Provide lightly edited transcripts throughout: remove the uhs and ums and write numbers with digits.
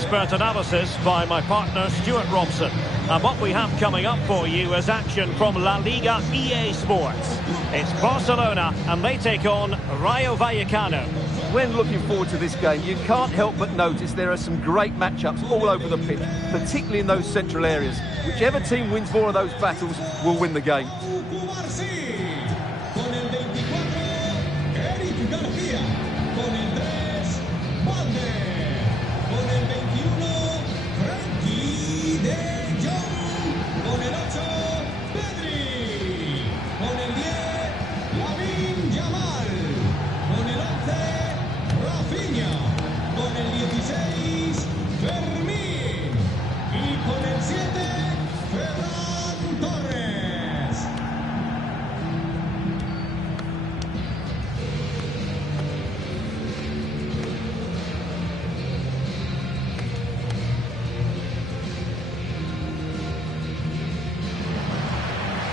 expert analysis by my partner Stuart Robson. And what we have coming up for you is action from La Liga EA Sports. It's Barcelona and they take on Rayo Vallecano. When looking forward to this game, you can't help but notice there are some great matchups all over the pitch, particularly in those central areas. Whichever team wins more of those battles will win the game. Con el 16, Fermín. Y con el 7, Ferran Torres.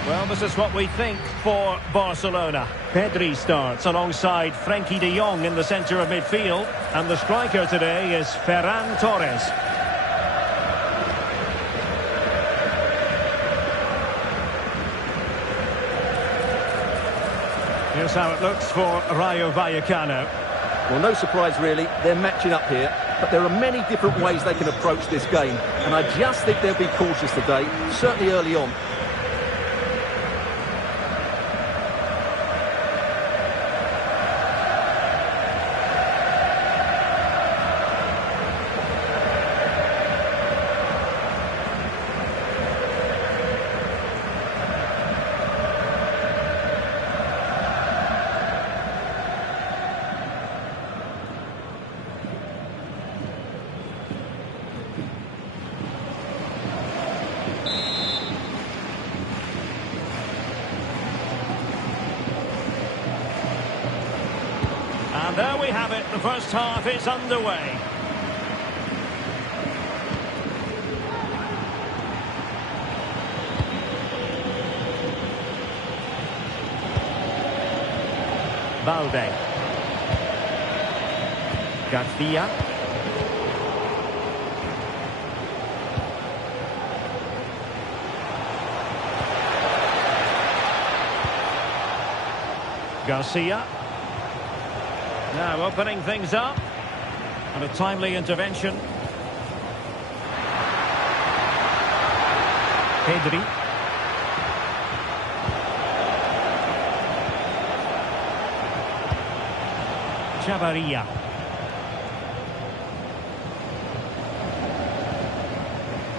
Well, this is what we think for Barcelona. Pedri starts alongside Frenkie de Jong in the centre of midfield. And the striker today is Ferran Torres. Here's how it looks for Rayo Vallecano. Well, no surprise really, they're matching up here. But there are many different ways they can approach this game. And I just think they'll be cautious today, certainly early on. And there we have it, the first half is underway. Balde. Garcia. Garcia. Now opening things up. And a timely intervention. Pedri. Chavarria.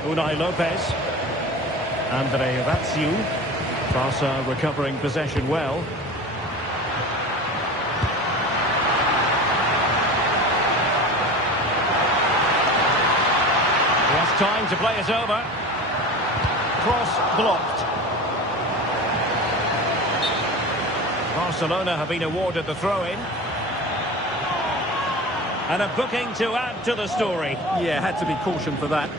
Unai Lopez. Andre Ratsiu. Barca recovering possession well. Time to play it over. Cross blocked. Barcelona have been awarded the throw-in. And a booking to add to the story. Yeah, had to be cautioned for that.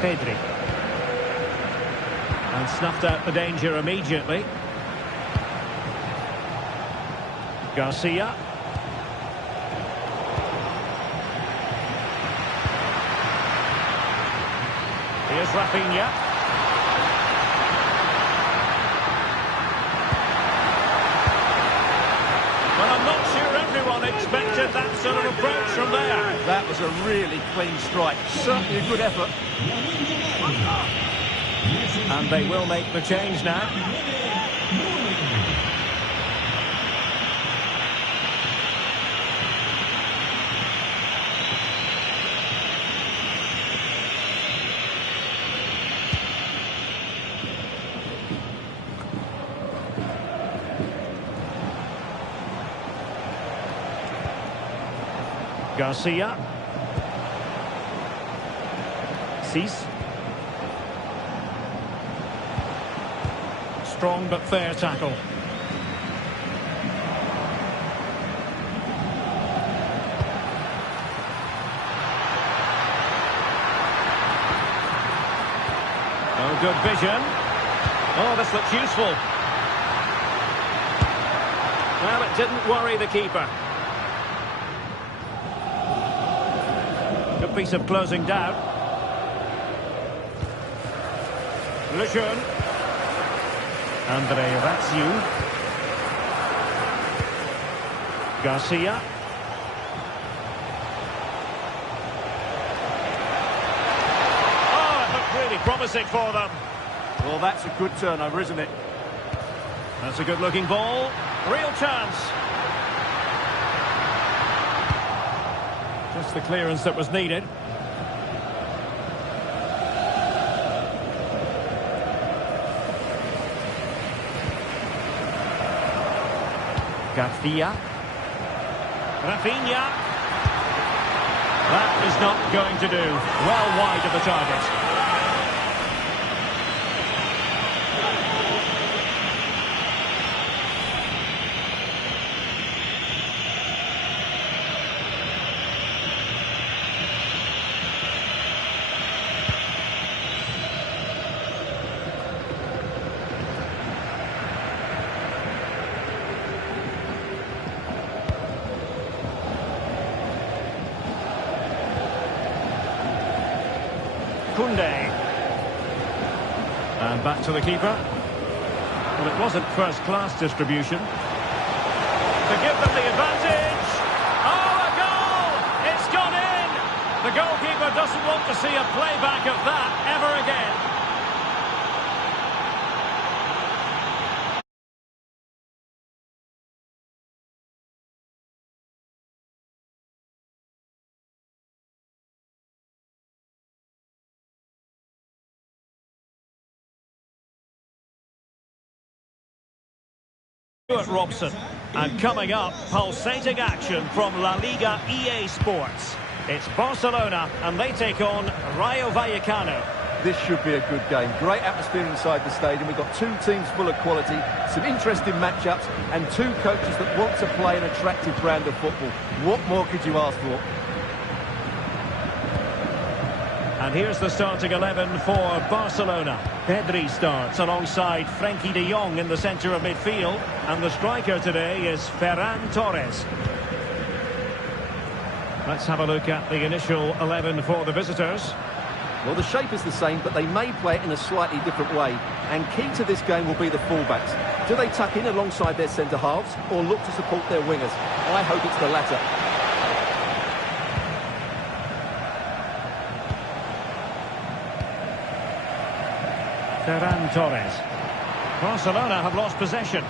Pedri. And snuffed out the danger immediately. Garcia. Here's Rafinha. Well, I'm not sure everyone expected that sort of approach from there. That was a really clean strike. Certainly a good effort. And they will make the change now. Garcia. Cease. Strong but fair tackle. good vision. Oh, this looks useful. Well, it didn't worry the keeper. Good piece of closing down. Lejeune. Andre Ratsiu. Garcia. Oh, it looked really promising for them. Well, that's a good turnover, isn't it? That's a good-looking ball. Real chance. Just the clearance that was needed. Garcia. Rafinha. That is not going to do. Well wide of the target. And back to the keeper. Well, it wasn't first-class distribution. To give them the advantage. Oh, a goal! It's gone in! The goalkeeper doesn't want to see a playback of that ever again. Stuart Robson. And coming up, pulsating action from La Liga EA Sports. It's Barcelona and they take on Rayo Vallecano. This should be a good game. Great atmosphere inside the stadium. We've got two teams full of quality, some interesting matchups, and two coaches that want to play an attractive brand of football. What more could you ask for? And here's the starting 11 for Barcelona. Pedri starts alongside Frenkie de Jong in the centre of midfield. And the striker today is Ferran Torres. Let's have a look at the initial 11 for the visitors. Well, the shape is the same, but they may play it in a slightly different way. And key to this game will be the fullbacks. Do they tuck in alongside their centre-halves or look to support their wingers? I hope it's the latter. Ferran Torres. Barcelona have lost possession.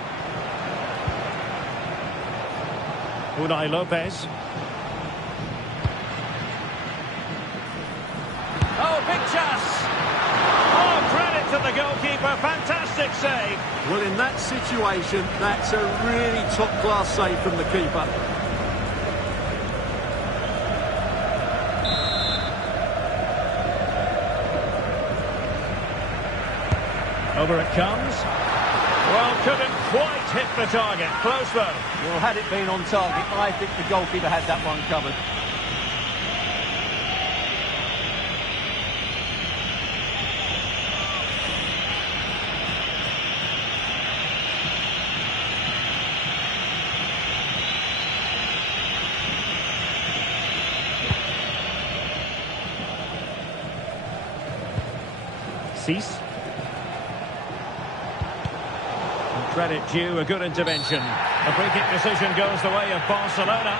Unai Lopez. Oh, big chance! Oh, credit to the goalkeeper. Fantastic save. Well, in that situation, that's a really top-class save from the keeper. Over it comes. Well, couldn't quite hit the target. Close though. Well, had it been on target, I think the goalkeeper had that one covered. Cease. Credit due, a good intervention. A free-kick decision goes the way of Barcelona.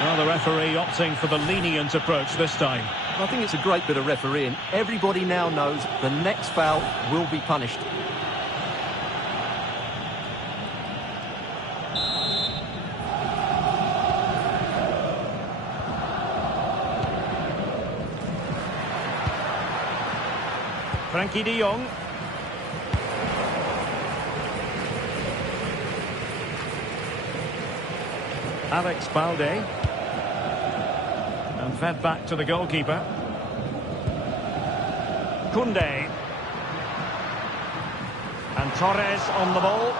Well, the referee opting for the lenient approach this time. I think it's a great bit of refereeing. Everybody now knows the next foul will be punished. Frenkie de Jong. Alex Balde. And fed back to the goalkeeper. Koundé. And Torres on the ball.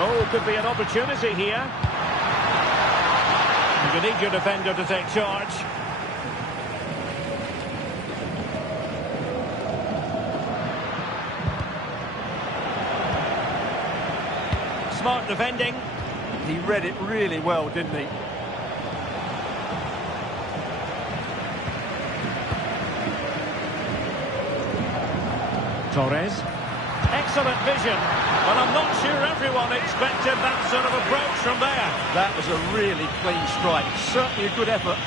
Oh, could be an opportunity here. You need your defender to take charge. Smart defending. He read it really well, didn't he? Torres. Excellent vision. But I'm not sure everyone expected that sort of approach from there. That was a really clean strike. Certainly a good effort.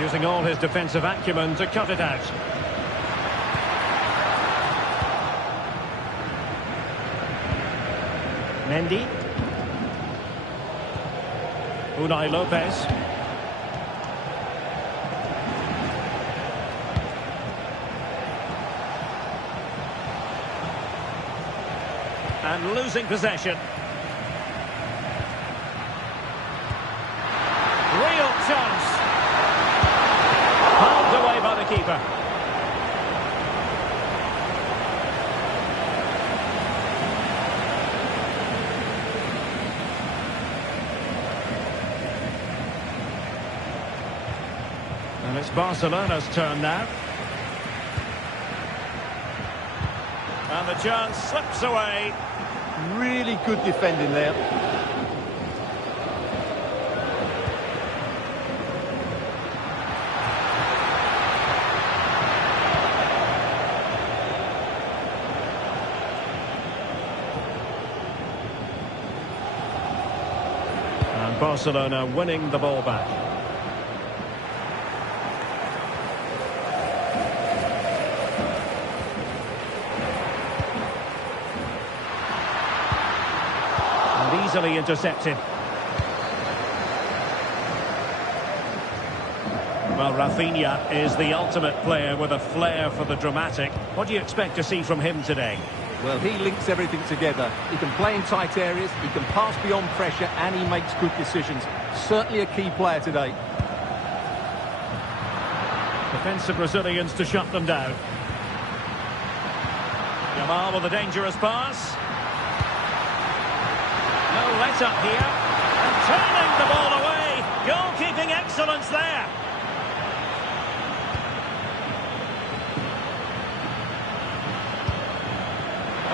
Using all his defensive acumen to cut it out. Mendy. Unai Lopez. And losing possession. Real chance. Pulled away by the keeper. And it's Barcelona's turn now. And the chance slips away. Really good defending there. And Barcelona winning the ball back. Easily intercepted. Well, Rafinha is the ultimate player with a flair for the dramatic. What do you expect to see from him today? Well, he links everything together. He can play in tight areas, he can pass beyond pressure, and he makes good decisions. Certainly a key player today. Defensive Brazilians to shut them down. Yamal with a dangerous pass. No let-up here. And turning the ball away. Goalkeeping excellence there.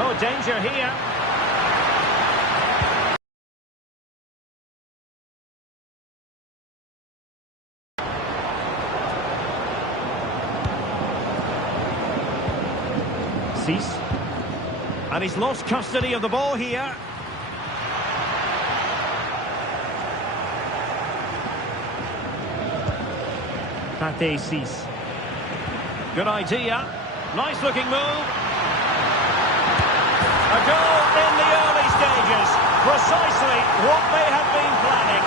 Oh, danger here. Cease. And he's lost custody of the ball here. Cease. Good idea. Nice looking move. A goal in the early stages. Precisely what they have been planning.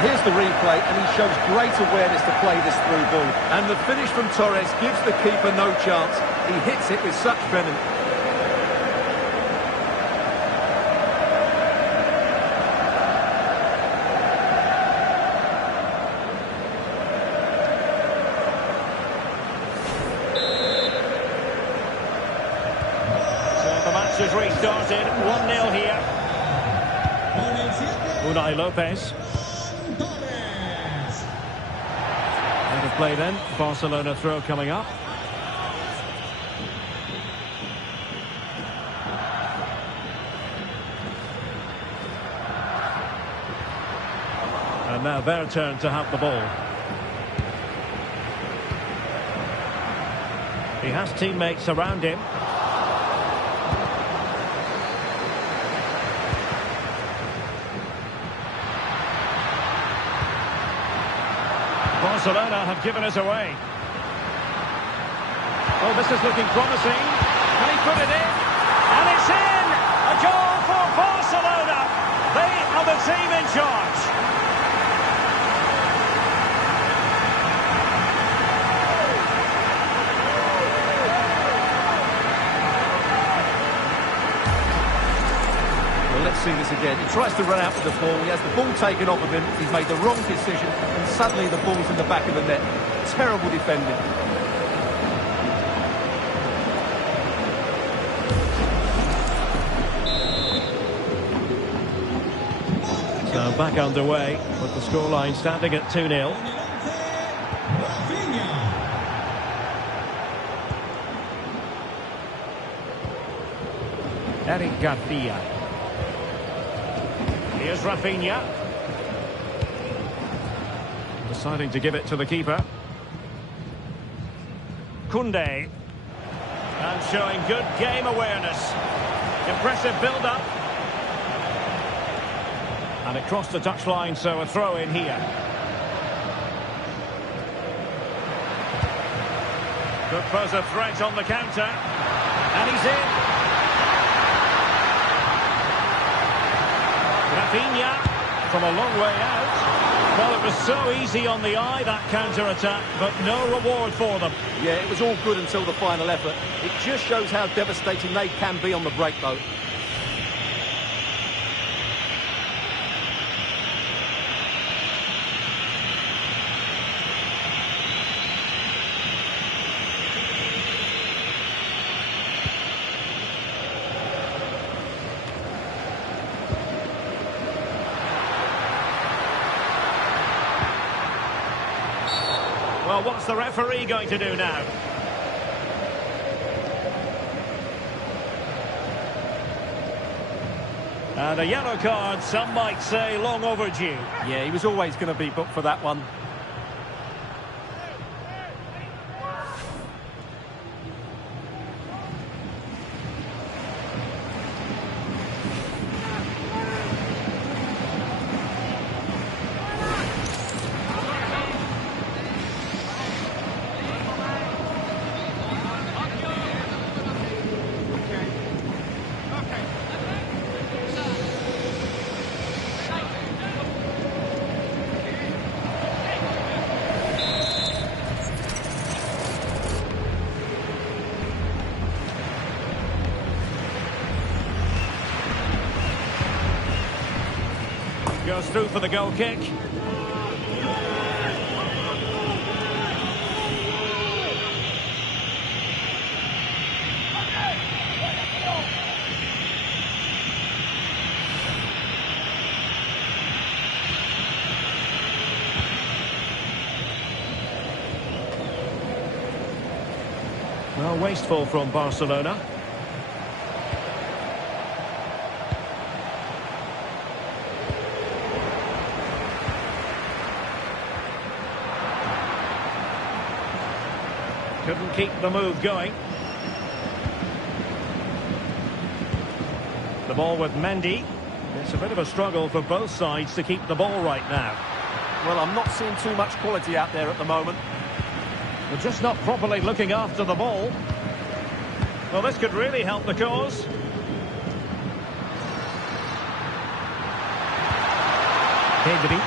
Here's the replay, and he shows great awareness to play this through ball. And the finish from Torres gives the keeper no chance. He hits it with such venom. So the match has restarted. 1-0 here. Unai Lopez. Out of play then. Barcelona throw coming up. And now their turn to have the ball. He has teammates around him. Barcelona have given us away. Oh, this is looking promising. Can he put it in? And it's in! A goal for Barcelona. They are the team in charge. Well, let's see this again. He tries to run out with the ball. He has the ball taken off of him. He's made the wrong decision, and suddenly the ball's in the back of the net. Terrible defending. So back underway with the scoreline standing at 2-0. Eric Garcia. Here's Rafinha. Deciding to give it to the keeper. Koundé. And showing good game awareness. Impressive build-up. And it crossed the touchline, so a throw in here. Could pose a threat on the counter. And he's in. Rafinha from a long way out. Well, it was so easy on the eye, that counter-attack, but no reward for them. Yeah, it was all good until the final effort. It just shows how devastating they can be on the break, though. Well, what's the referee going to do now? And a yellow card, some might say long overdue. Yeah, he was always going to be booked for that one. Goes through for the goal kick. Well, wasteful from Barcelona. Couldn't keep the move going. The ball with Mendy. It's a bit of a struggle for both sides to keep the ball right now. Well, I'm not seeing too much quality out there at the moment. They're just not properly looking after the ball. Well, this could really help the cause. Pedri.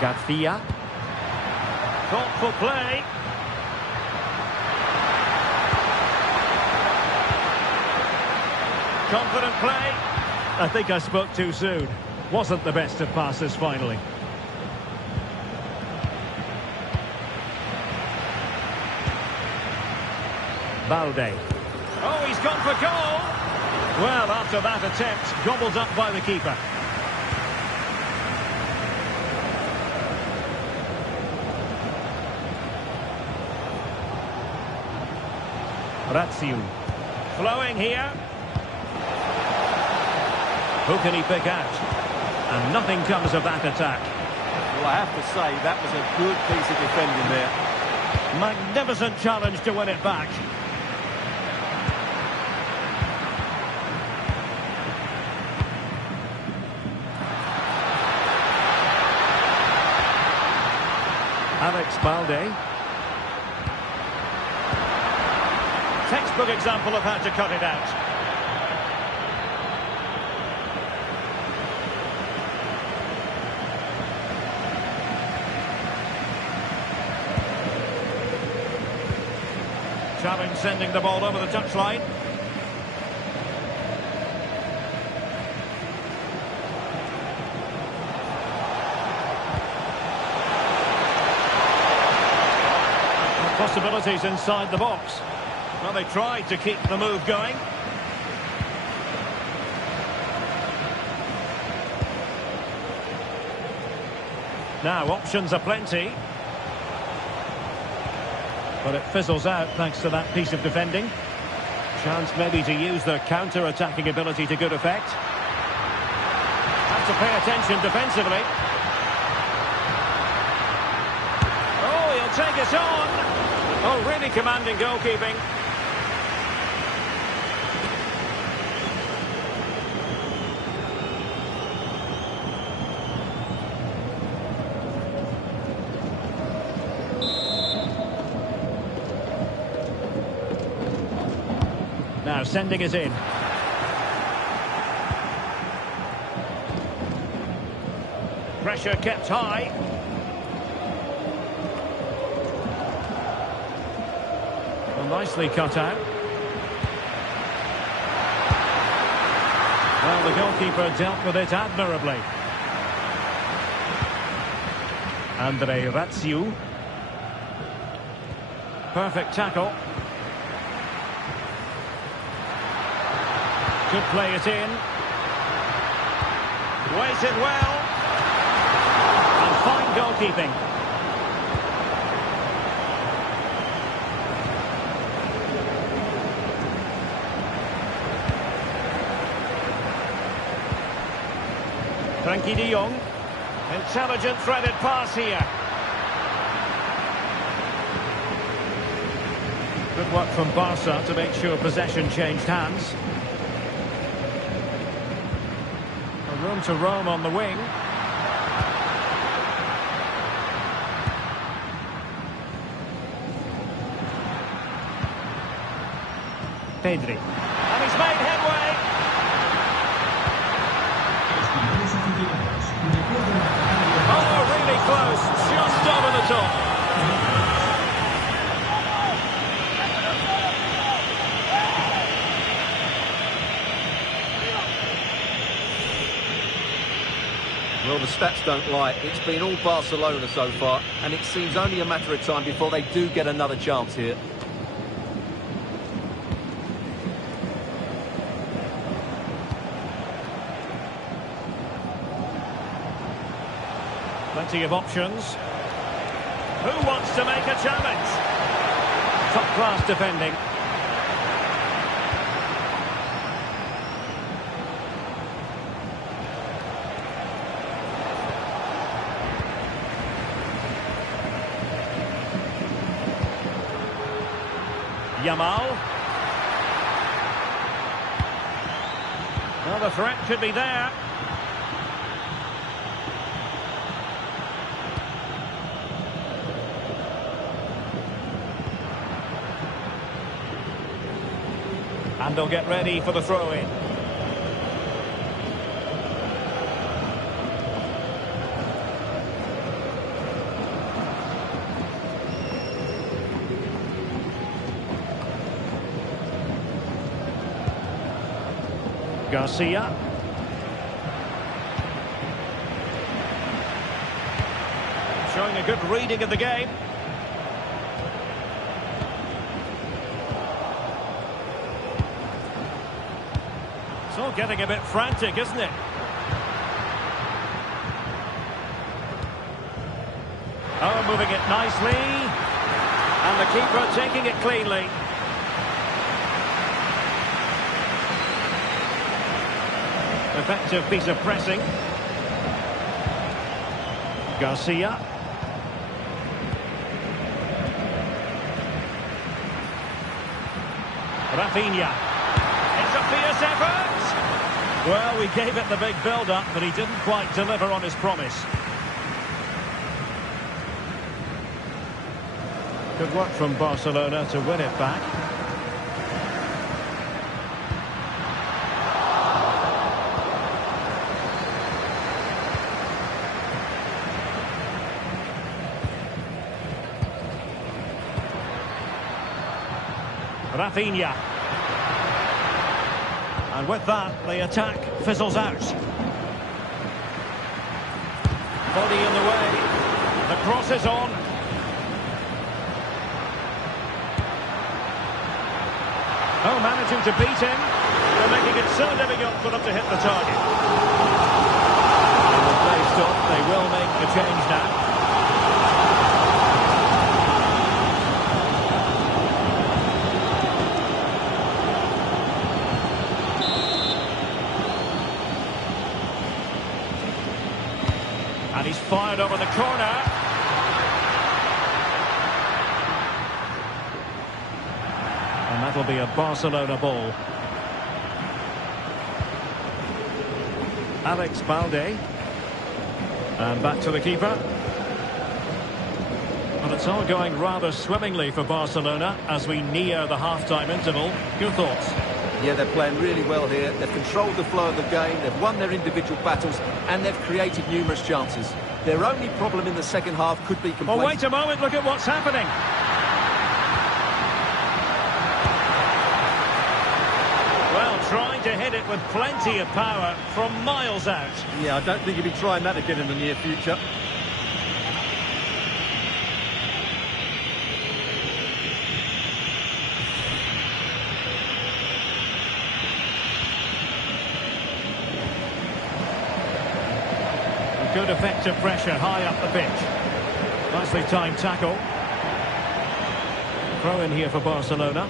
Garcia. Thoughtful play. Confident play. I think I spoke too soon. Wasn't the best of passes finally. Balde. Oh, he's gone for goal. Well, after that attempt, gobbled up by the keeper. Ratsiu. Flowing here. Who can he pick out? And nothing comes of that attack. Well, I have to say, that was a good piece of defending there. Magnificent challenge to win it back. Alex Balde. Textbook example of how to cut it out. Challenge sending the ball over the touchline. Possibilities inside the box. Well, they tried to keep the move going. Now, options are plenty. But it fizzles out thanks to that piece of defending. Chance maybe to use their counter-attacking ability to good effect. Have to pay attention defensively. Oh, he'll take it on. Oh, really commanding goalkeeping. Now sending it in. Pressure kept high. Nicely cut out. Well, the goalkeeper dealt with it admirably. Andre Ratsiu. Perfect tackle. Could play it in. Waited well. And fine goalkeeping. Frankie de Jong. Intelligent threaded pass here. Good work from Barca to make sure possession changed hands. A room to roam on the wing. Pedri. And he's made headway. Oh, really close, just over the top. Well, the stats don't lie. It's been all Barcelona so far, and it seems only a matter of time before they do get another chance here. Plenty of options. Who wants to make a challenge? Top-class defending. Yamal. Well, the threat could be there. And they'll get ready for the throw-in. Garcia. Showing a good reading of the game. It's all getting a bit frantic, isn't it? Oh, moving it nicely. And the keeper taking it cleanly. Effective piece of pressing. Garcia. Rafinha. It's a fierce effort. Well, we gave it the big build-up, but he didn't quite deliver on his promise. Good work from Barcelona to win it back. Rafinha. And with that, the attack fizzles out. Body in the way. The cross is on. Oh, managing to beat him. They're making it so difficult for them to hit the target. And the play stopped. They will make the change now. And he's fired over the corner. And that'll be a Barcelona ball. Alex Balde. And back to the keeper. Well, it's all going rather swimmingly for Barcelona as we near the half-time interval. Your thoughts? Yeah, they're playing really well here. They've controlled the flow of the game, they've won their individual battles, and they've created numerous chances. Their only problem in the second half could be complacency. Oh, wait a moment, look at what's happening. Well, trying to hit it with plenty of power from miles out. Yeah, I don't think he'll be trying that again in the near future. Good effective pressure high up the pitch. Nicely timed tackle. Throw in here for Barcelona.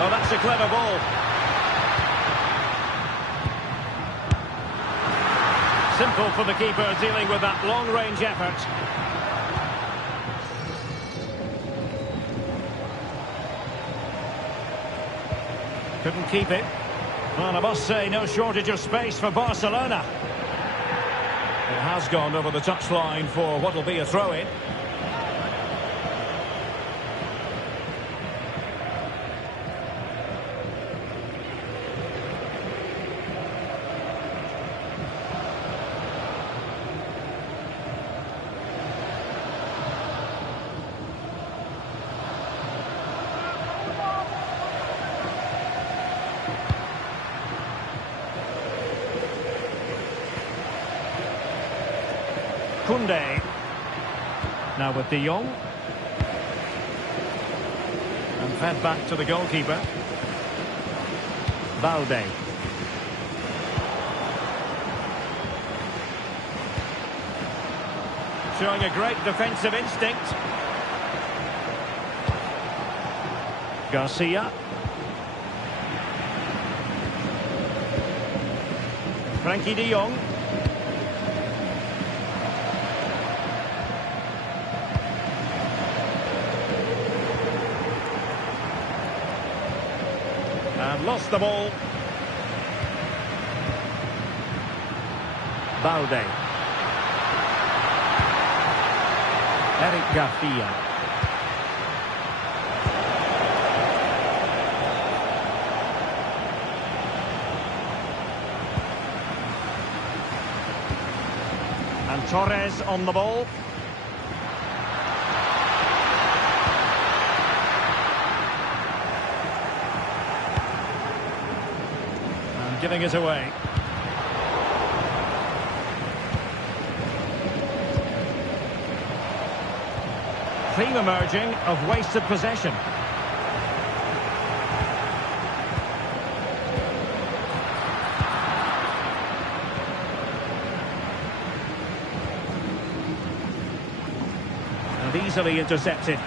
Oh, that's a clever ball. Simple for the keeper dealing with that long-range effort. Couldn't keep it. Well, I must say, no shortage of space for Barcelona. It has gone over the touchline for what will be a throw-in. Koundé. Now with De Jong. And fed back to the goalkeeper. Balde. Showing a great defensive instinct. Garcia. Frankie De Jong. And lost the ball. Balde. Eric Garcia. And Torres on the ball. And giving it away. Theme emerging of wasted possession. And easily intercepted.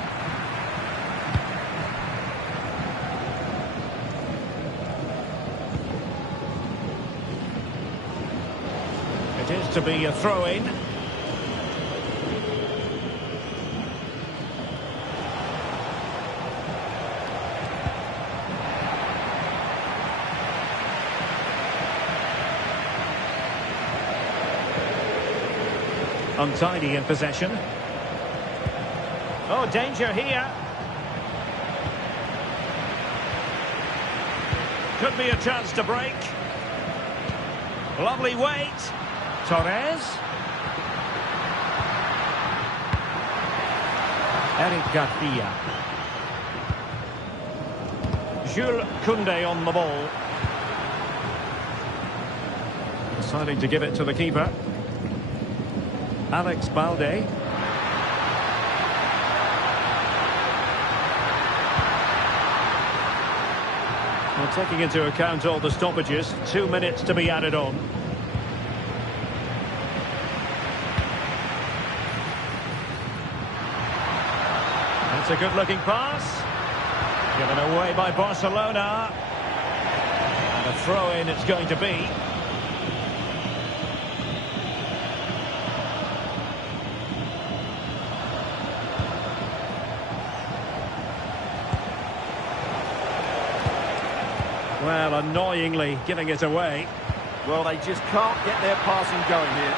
It is to be a throw-in. Untidy in possession. Oh, danger here. Could be a chance to break. Lovely weight. Torres. Eric Garcia. Jules Koundé on the ball. Deciding to give it to the keeper. Alex Balde. Well, taking into account all the stoppages, 2 minutes to be added on. That's a good-looking pass. Given away by Barcelona. And a throw-in it's going to be. Well, annoyingly giving it away. Well, they just can't get their passing going here.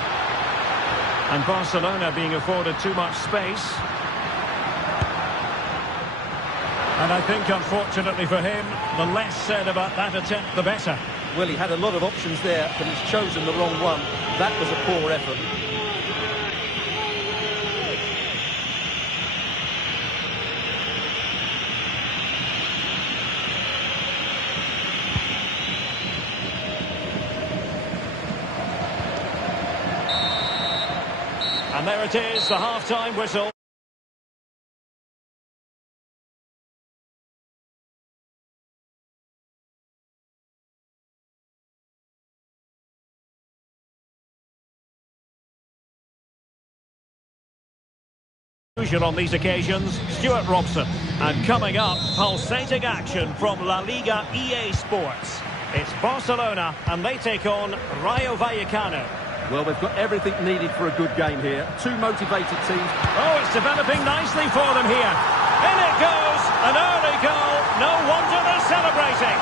And Barcelona being afforded too much space. And I think, unfortunately for him, the less said about that attempt, the better. Well, he had a lot of options there, but he's chosen the wrong one. That was a poor effort. And there it is, the half-time whistle. On these occasions, Stuart Robson. And coming up, pulsating action from La Liga EA Sports. It's Barcelona, and they take on Rayo Vallecano. Well, they've got everything needed for a good game here. Two motivated teams. Oh, it's developing nicely for them here. In it goes, an early goal. No wonder they're celebrating.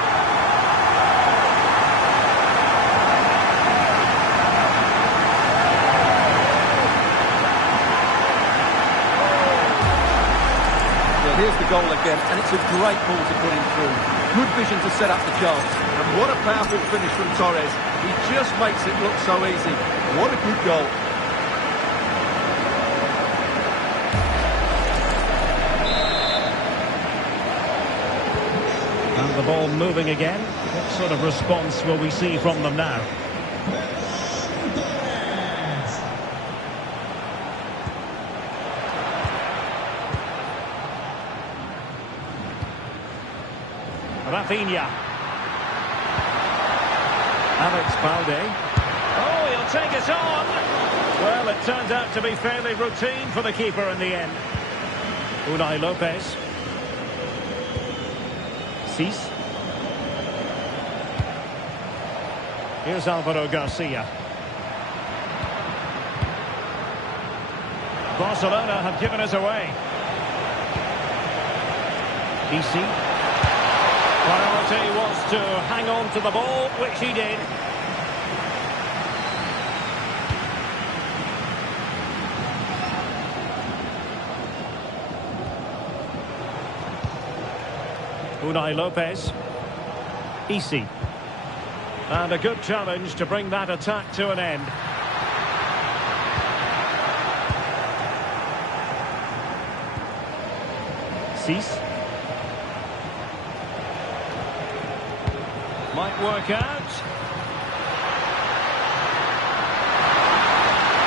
Here's the goal again, and it's a great ball to put him through. Good vision to set up the chance. And what a powerful finish from Torres. He just makes it look so easy. What a good goal. And the ball moving again. What sort of response will we see from them now? Rafinha. Alex Balde. Oh, he'll take it on. Well, it turned out to be fairly routine for the keeper in the end. Unai Lopez. Cis. Here's Alvaro Garcia. Barcelona have given us away. EC. Priority was to hang on to the ball, which he did. Unai Lopez. EC. And a good challenge to bring that attack to an end. Cis. Might work out.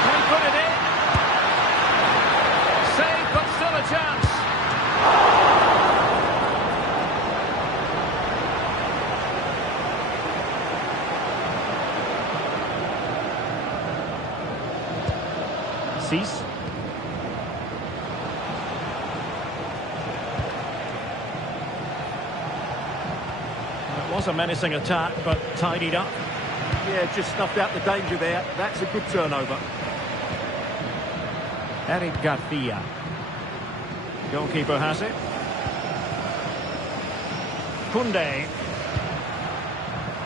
Can put it in. Save, but still a chance. Cis. Was a menacing attack, but tidied up. Yeah, just snuffed out the danger there. That's a good turnover. Eric Garcia. Goalkeeper has it. Koundé.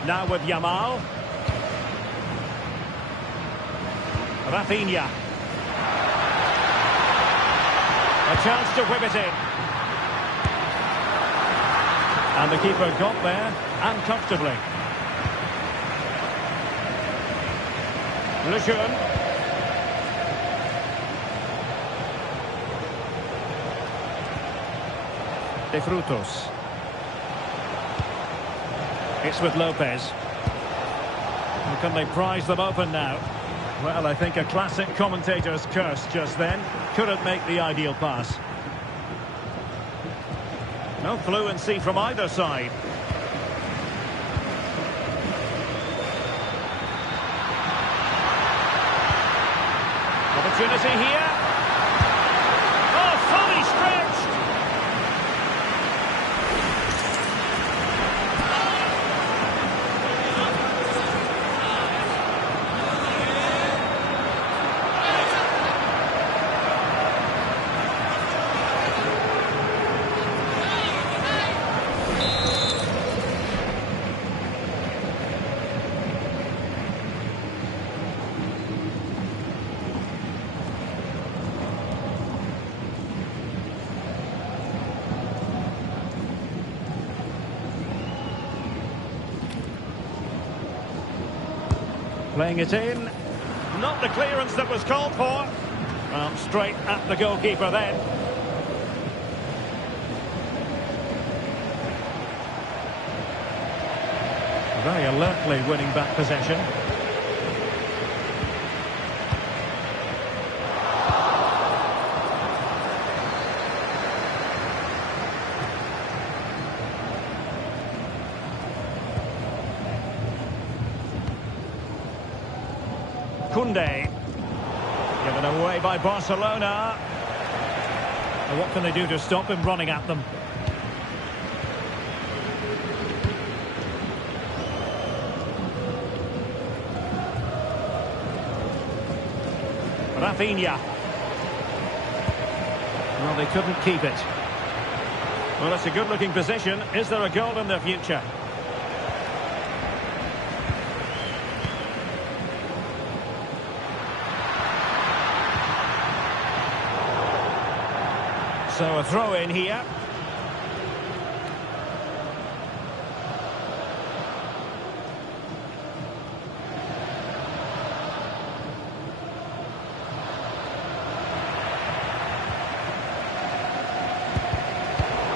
Now with Yamal. Rafinha. A chance to whip it in. And the keeper got there, and comfortably. Lejeune. De Frutos. It's with Lopez. And can they prize them open now? Well, I think a classic commentator's curse just then. Couldn't make the ideal pass. No fluency from either side. Opportunity here. Oh, fully stretched. Playing it in. Not the clearance that was called for. Well, straight at the goalkeeper then. Very alertly winning back possession. Koundé. Given away by Barcelona. And what can they do to stop him running at them? Rafinha. Well, they couldn't keep it. Well, it's a good-looking position. Is there a goal in their future? So a throw in here.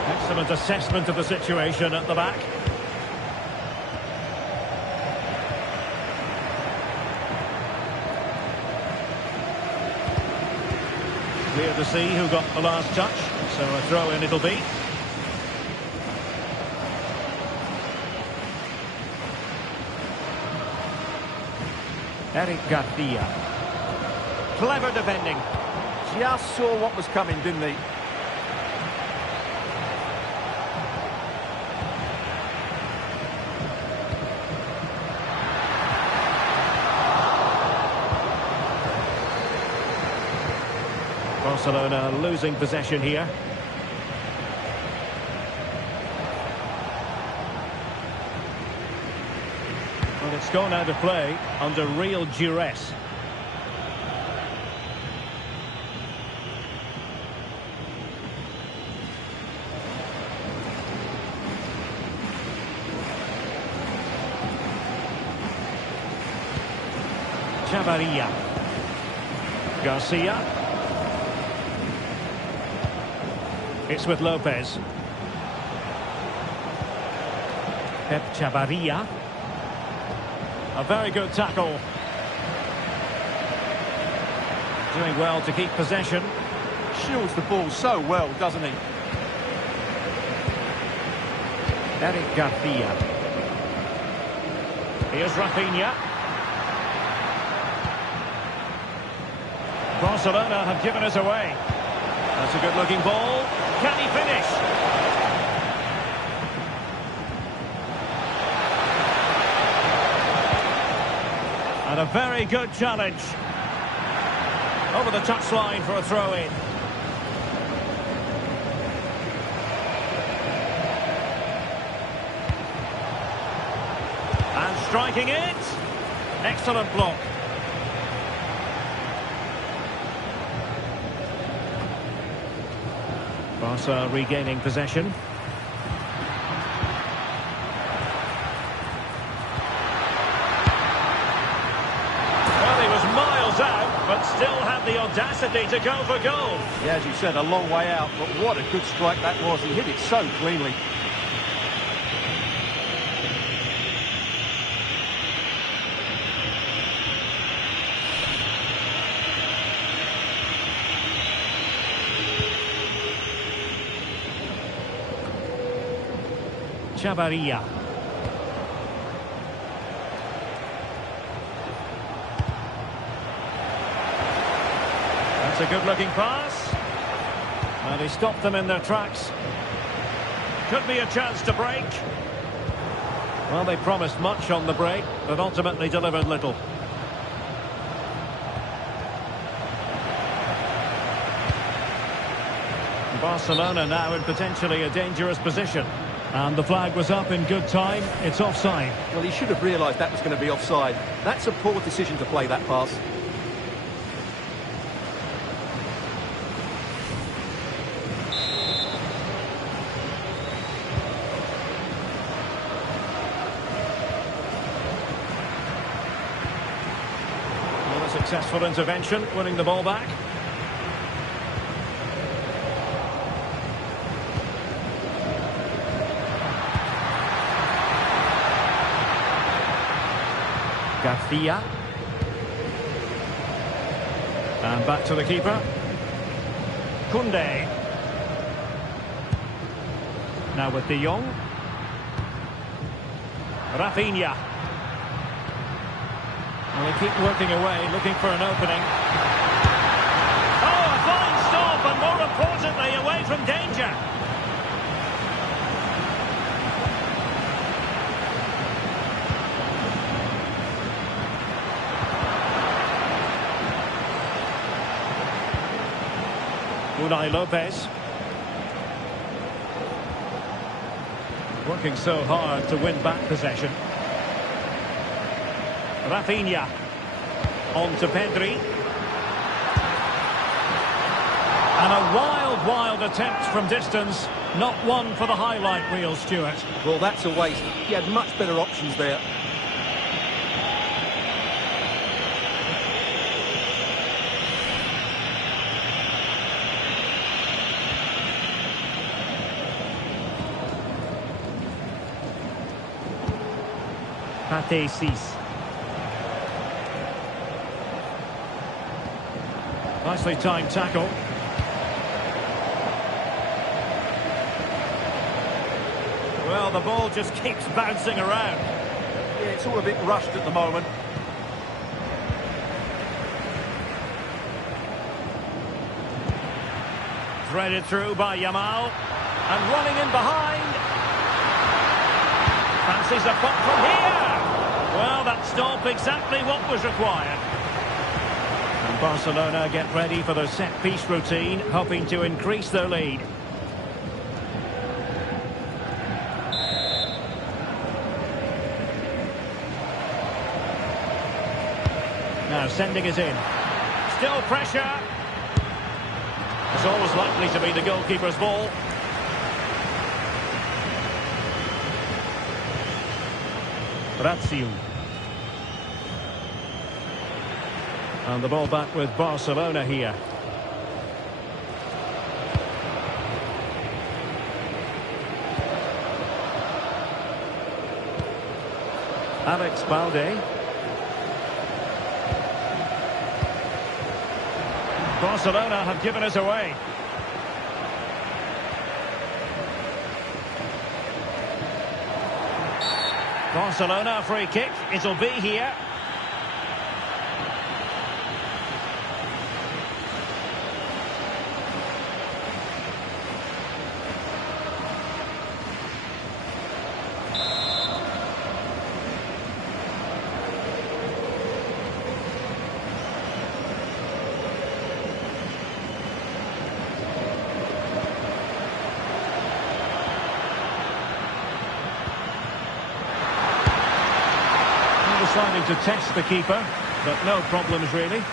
Excellent assessment of the situation at the back. Clear to see who got the last touch. So a throw in it'll be. Eric Garcia. Clever defending. Just saw what was coming, didn't he? Barcelona losing possession here. Well, it's gone out of play under real duress. Chavarria. Garcia. It's with Lopez. Pep Chavarria. A very good tackle. Doing well to keep possession. Shields the ball so well, doesn't he? Eric Garcia. Here's Rafinha. Barcelona have given us away. That's a good-looking ball. Can he finish? And a very good challenge. Over the touchline for a throw-in. And striking it. Excellent block. Barca regaining possession. Well, he was miles out, but still had the audacity to go for goal. Yeah, as you said, a long way out, but what a good strike that was. He hit it so cleanly. Chavarria. That's a good-looking pass. And he stopped them in their tracks. Could be a chance to break. Well, they promised much on the break, but ultimately delivered little. Barcelona now in potentially a dangerous position. And the flag was up in good time. It's offside. Well, he should have realised that was going to be offside. That's a poor decision to play that pass. Well, a successful intervention, winning the ball back. Garcia. And back to the keeper. Koundé. Now with De Jong. Rafinha. Well, they keep working away, looking for an opening. Oh, a fine stop, and more importantly, away from danger. Unai Lopez. Working so hard to win back possession. Rafinha. On to Pedri. And a wild attempt from distance. Not one for the highlight reel, Stuart. Well, that's a waste. He had much better options there. PS5. Nicely timed tackle. Well, the ball just keeps bouncing around. Yeah, it's all a bit rushed at the moment. Threaded through by Yamal. And running in behind. Fancies a pop from here. Well, that stop exactly what was required. And Barcelona get ready for their set-piece routine, hoping to increase their lead. Now sending it in. Still pressure. It's always likely to be the goalkeeper's ball. Rayo. And the ball back with Barcelona here. Alex Balde. Barcelona have given us away. Barcelona free kick. It'll be here. Deciding to test the keeper, but no problems really.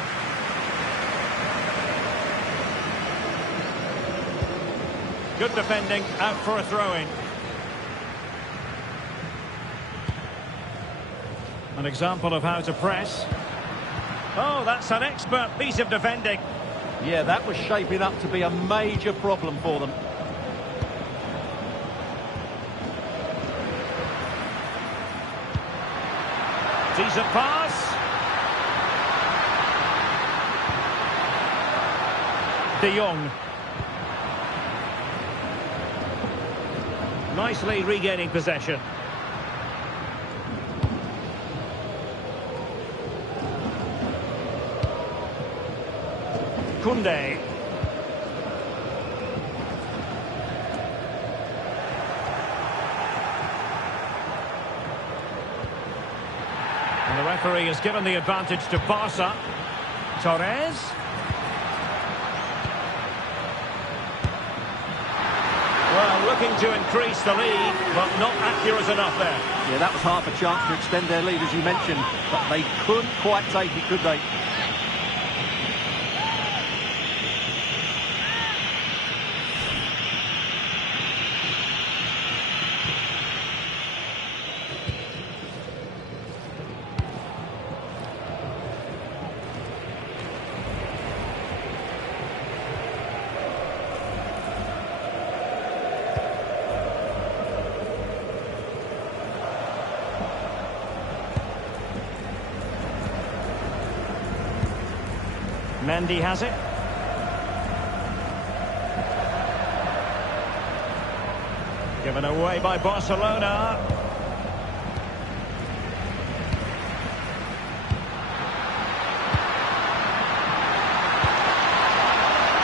Good defending, out for a throw-in. An example of how to press. Oh, that's an expert piece of defending. Yeah, that was shaping up to be a major problem for them. Decent pass. De Jong. Nicely regaining possession. Koundé. And the referee has given the advantage to Barca. Torres. Well, looking to increase the lead, but not accurate enough there. Yeah, that was half a chance to extend their lead, as you mentioned, but they couldn't quite take it, could they? Mendy has it. Given away by Barcelona.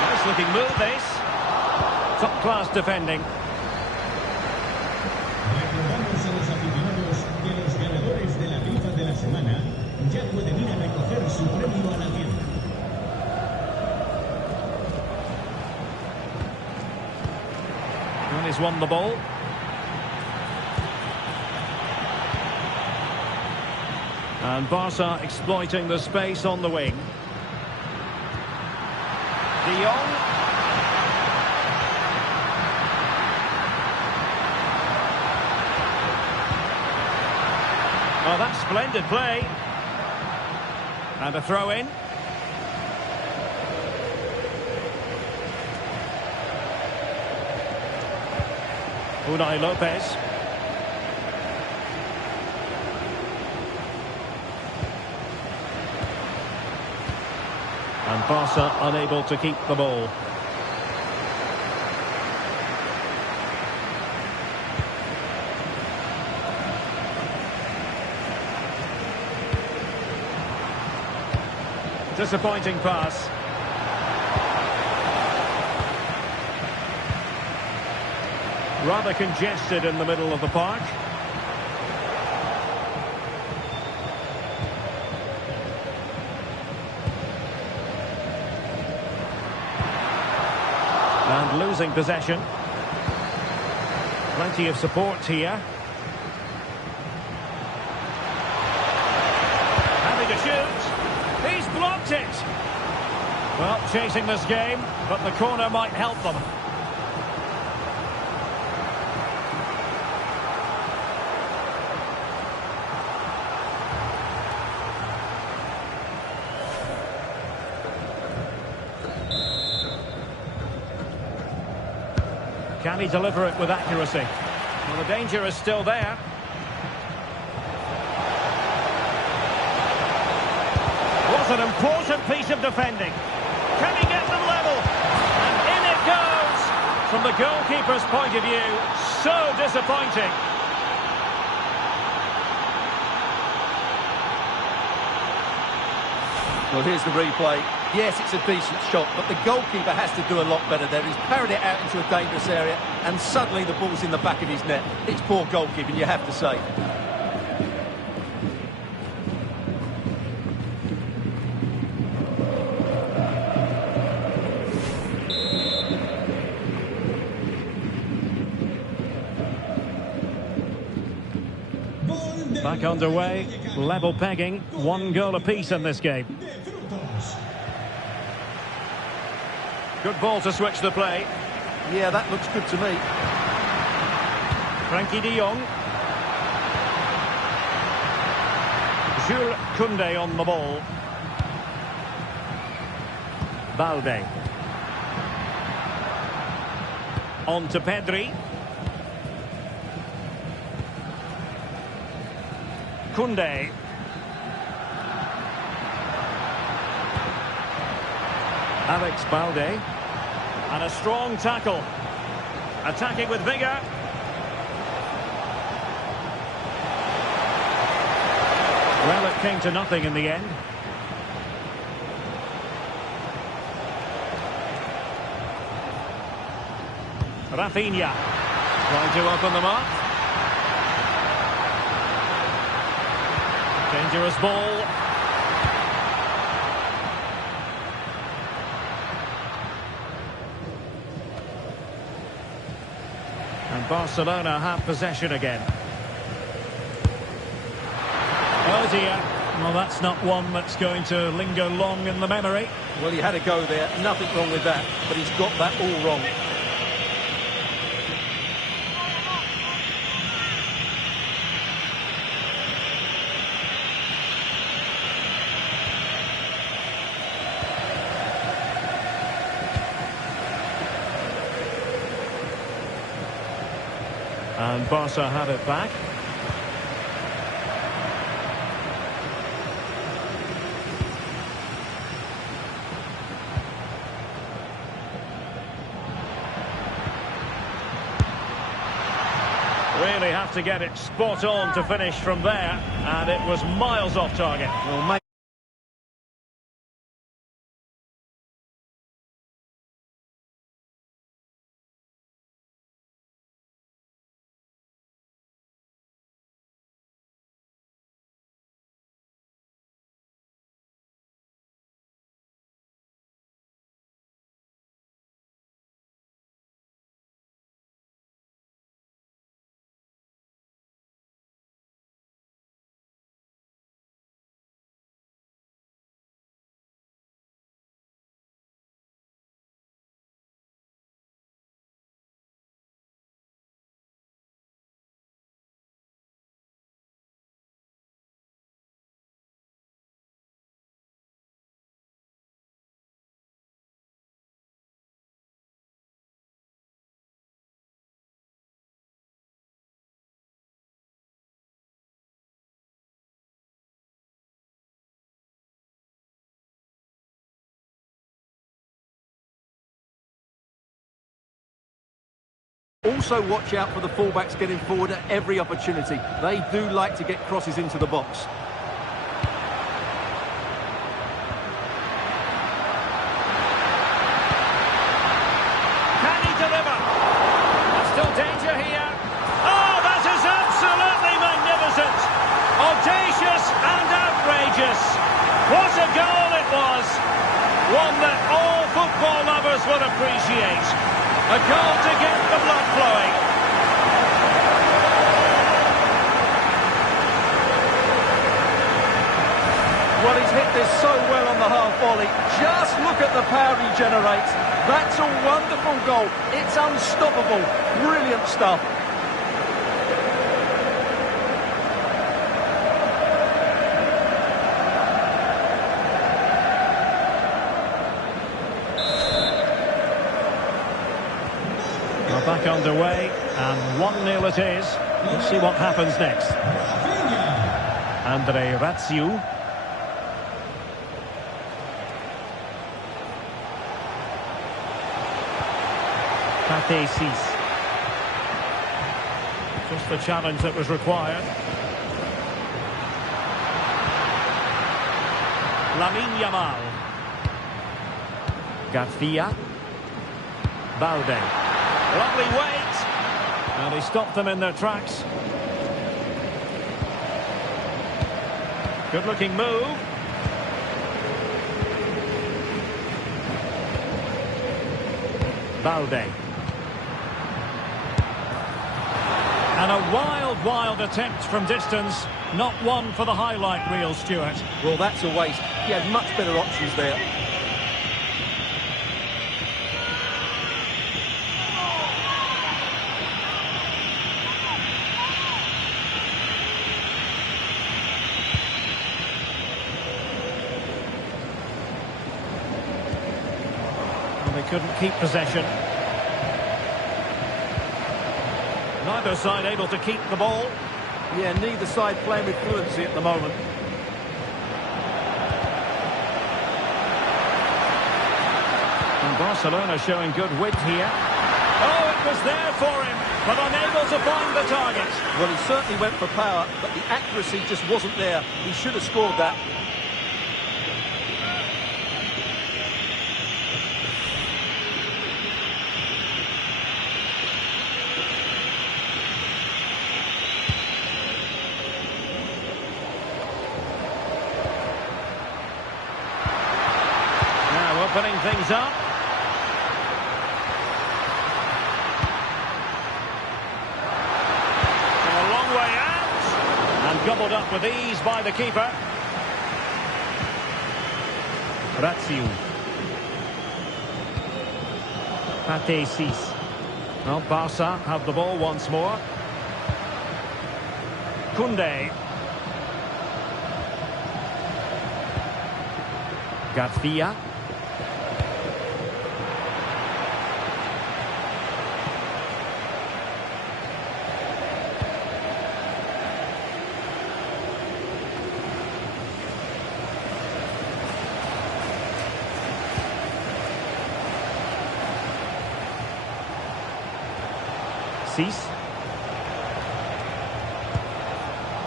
Nice looking move this. Top class defending. Recordamos a los aficionados que los ganadores de la rifa de la semana ya pueden ir a recoger su premio a la tienda. And he's won the ball. And Barca exploiting the space on the wing. De Jong. Oh, that's splendid play. And a throw-in. Unai Lopez. And Barca unable to keep the ball. Disappointing pass. Rather congested in the middle of the park. And losing possession. Plenty of support here. Having a shoot. He's blocked it. Well, chasing this game, but the corner might help them. Can he deliver it with accuracy? Well, the danger is still there. Was an important piece of defending. Can he get them level? And in it goes! From the goalkeeper's point of view, so disappointing. Well, here's the replay. Yes, it's a decent shot, but the goalkeeper has to do a lot better there. He's parried it out into a dangerous area, and suddenly the ball's in the back of his net. It's poor goalkeeping, you have to say. Back underway, level pegging, 1 goal apiece in this game. Good ball to switch the play. Yeah, that looks good to me. Frankie de Jong. Jules Koundé on the ball. Balde. On to Pedri. Koundé. Alex Balde. And a strong tackle. Attacking with vigour. Well, it came to nothing in the end. Rafinha trying to open them up. Dangerous ball. And Barcelona have possession again. Oh dear. Well, that's not one that's going to linger long in the memory. Well, he had a go there. Nothing wrong with that. But he's got that all wrong. And Barca have it back. Really have to get it spot on to finish from there, and it was miles off target. Well, mate. Also watch out for the fullbacks getting forward at every opportunity. They do like to get crosses into the box. Can he deliver? Still danger here. Oh, that is absolutely magnificent. Audacious and outrageous. What a goal it was. One that all football lovers will appreciate. A goal to get the blood flowing. Well, he's hit this so well on the half volley. Just look at the power he generates. That's a wonderful goal. It's unstoppable. Brilliant stuff. Back underway, and 1-0 it is. Let's see what happens next. Andre Ratsiu. Patesis. Just the challenge that was required. Lamine Yamal. Garcia. Balde. Lovely weight, and he stopped them in their tracks. Good looking move. Balde. And a wild attempt from distance. Not one for the highlight reel, Stuart. Well, that's a waste. He had much better options there. They couldn't keep possession. Neither side able to keep the ball. Yeah, neither side playing with fluency at the moment. And Barcelona showing good width here. Oh, it was there for him, but unable to find the target. Well, he certainly went for power, but the accuracy just wasn't there. He should have scored that. Now opening things up. Gobbled up with ease by the keeper. Rayo. PS5. Well, Barca have the ball once more. Koundé. Garcia.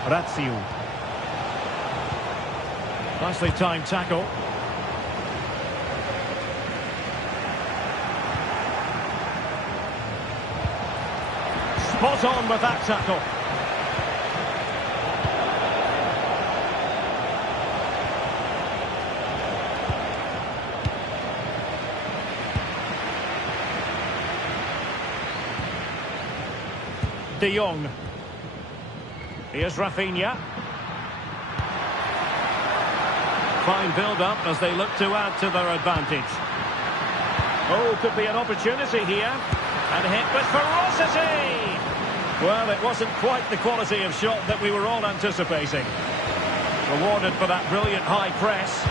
Rayo. Nicely timed tackle. Spot on with that tackle. De Jong. Here's Rafinha. Fine build-up as they look to add to their advantage. Oh, could be an opportunity here. And hit with ferocity! Well, it wasn't quite the quality of shot that we were all anticipating. Rewarded for that brilliant high press.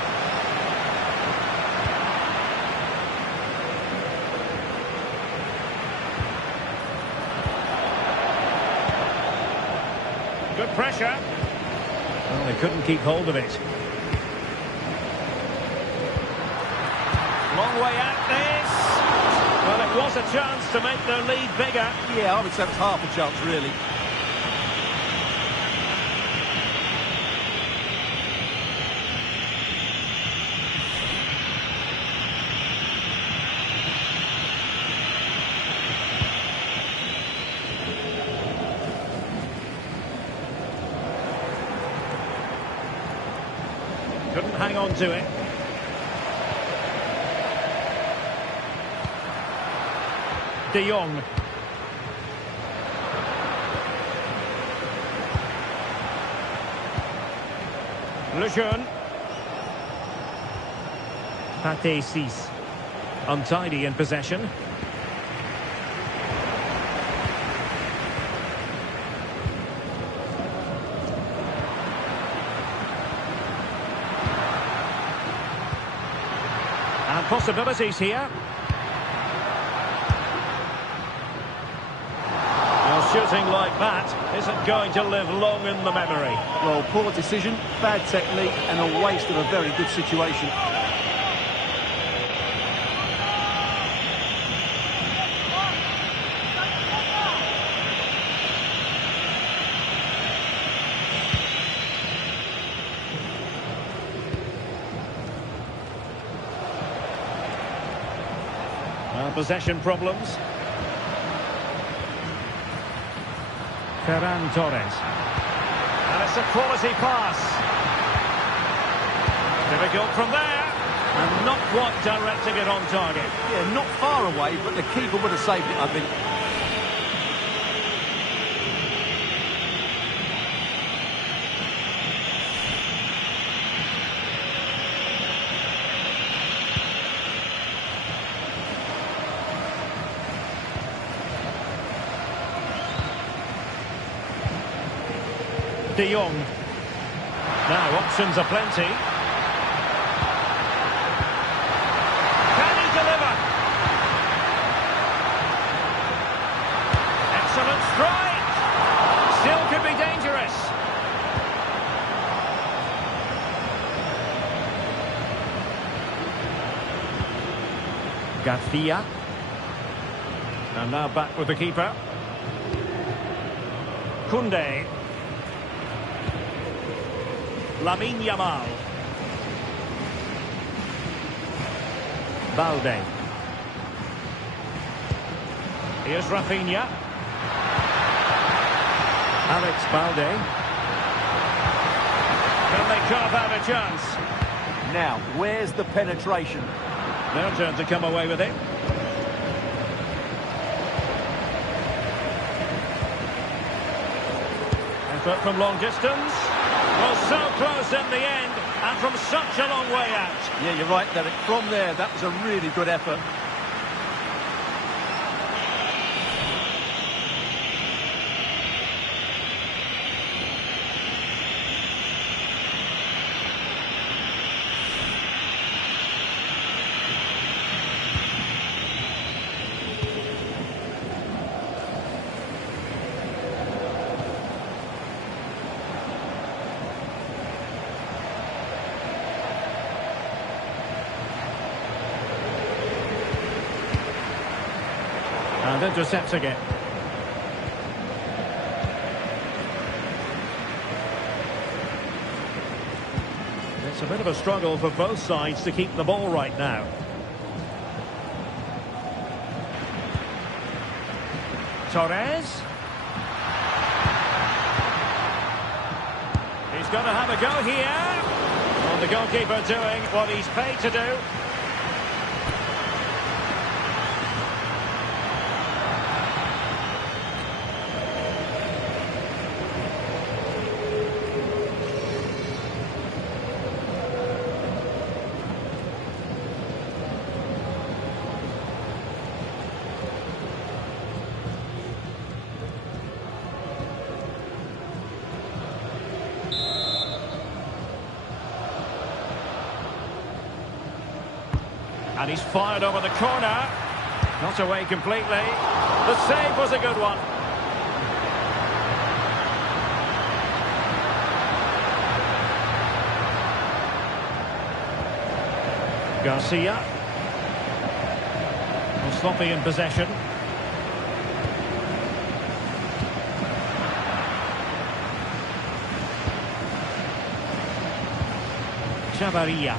Good pressure. Well, they couldn't keep hold of it. Long way out this. Well, it was a chance to make their lead bigger. Yeah, I would say it was half a chance, really. Couldn't hang on to it. De Jong. Lejeune. PS5. Untidy in possession. And possibilities here. Well, shooting like that isn't going to live long in the memory. Well, poor decision, bad technique, and a waste of a very good situation. Possession problems. Ferran Torres. And it's a quality pass. Difficult from there. And not quite directing it on target. Yeah, not far away, but the keeper would have saved it, I think. De Jong. Now options are plenty. Can he deliver? Garcia. And now back with the keeper. Koundé. Lamine Yamal. Balde. Here's Rafinha. Alex Balde. Can they carve out a chance? Now, where's the penetration? Their turn to come away with it. Effort from long distance. Well, so close in the end, and from such a long way out. Yeah, you're right, Derek. From there, that was a really good effort. And intercepting it. It's a bit of a struggle for both sides to keep the ball right now. Torres. He's got to have a go here. And the goalkeeper doing what he's paid to do. And he's fired over the corner. Not away completely. The save was a good one. Garcia. Well, sloppy in possession. Chavarria.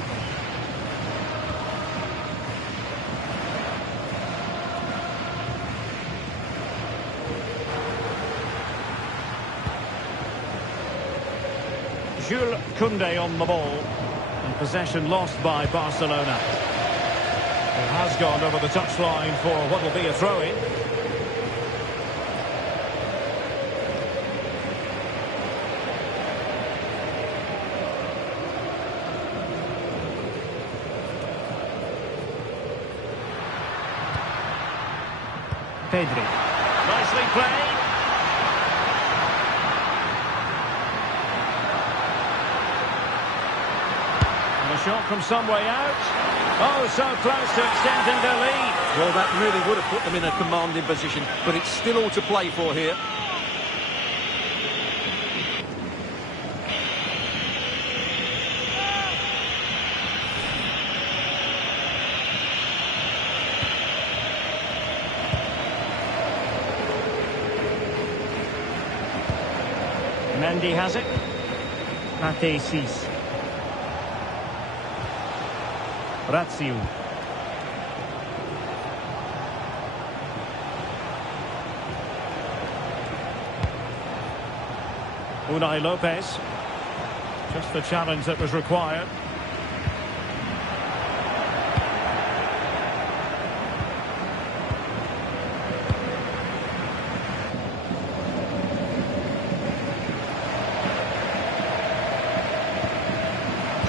Jules Koundé on the ball, and possession lost by Barcelona. It has gone over the touchline for what will be a throw-in. Pedri. Nicely played. A shot from some way out. Oh, so close to extending their lead. Well, that really would have put them in a commanding position, but it's still all to play for here. Mendy has it. Matesis. Raziu. Unai Lopez. Just the challenge that was required.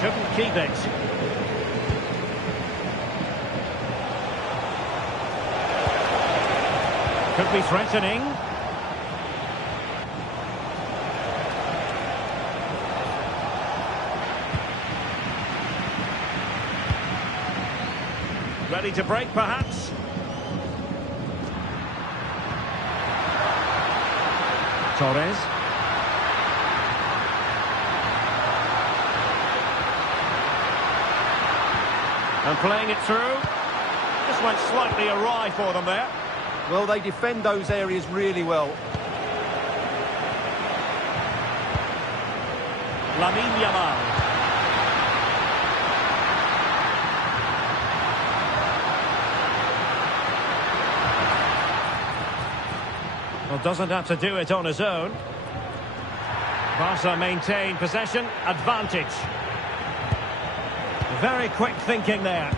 Couldn't keep it. Could be threatening. Ready to break, perhaps. Torres. And playing it through. Just went slightly awry for them there. Well, they defend those areas really well. Lamine Yamal. Well, doesn't have to do it on his own. Barca maintain possession, advantage. Very quick thinking there.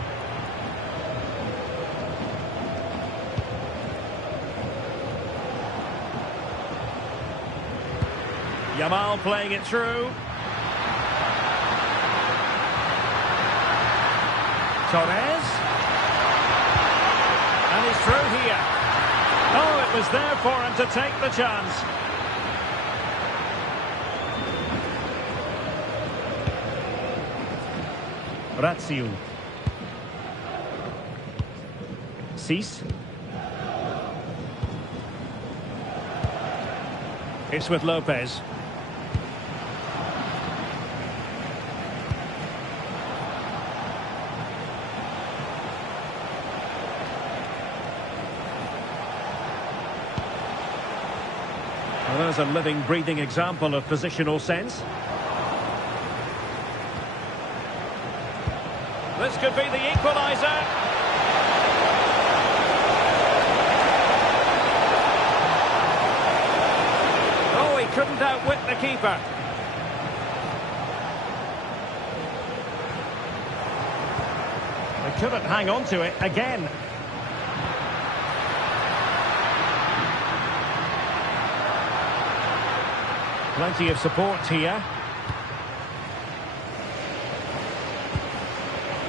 Yamal playing it through. Torres. And he's through here. Oh, it was there for him to take the chance. Razio. Cease. It's with Lopez. Well, there's a living, breathing example of positional sense. This could be the equaliser. Oh, he couldn't outwit the keeper. They couldn't hang on to it again. Plenty of support here.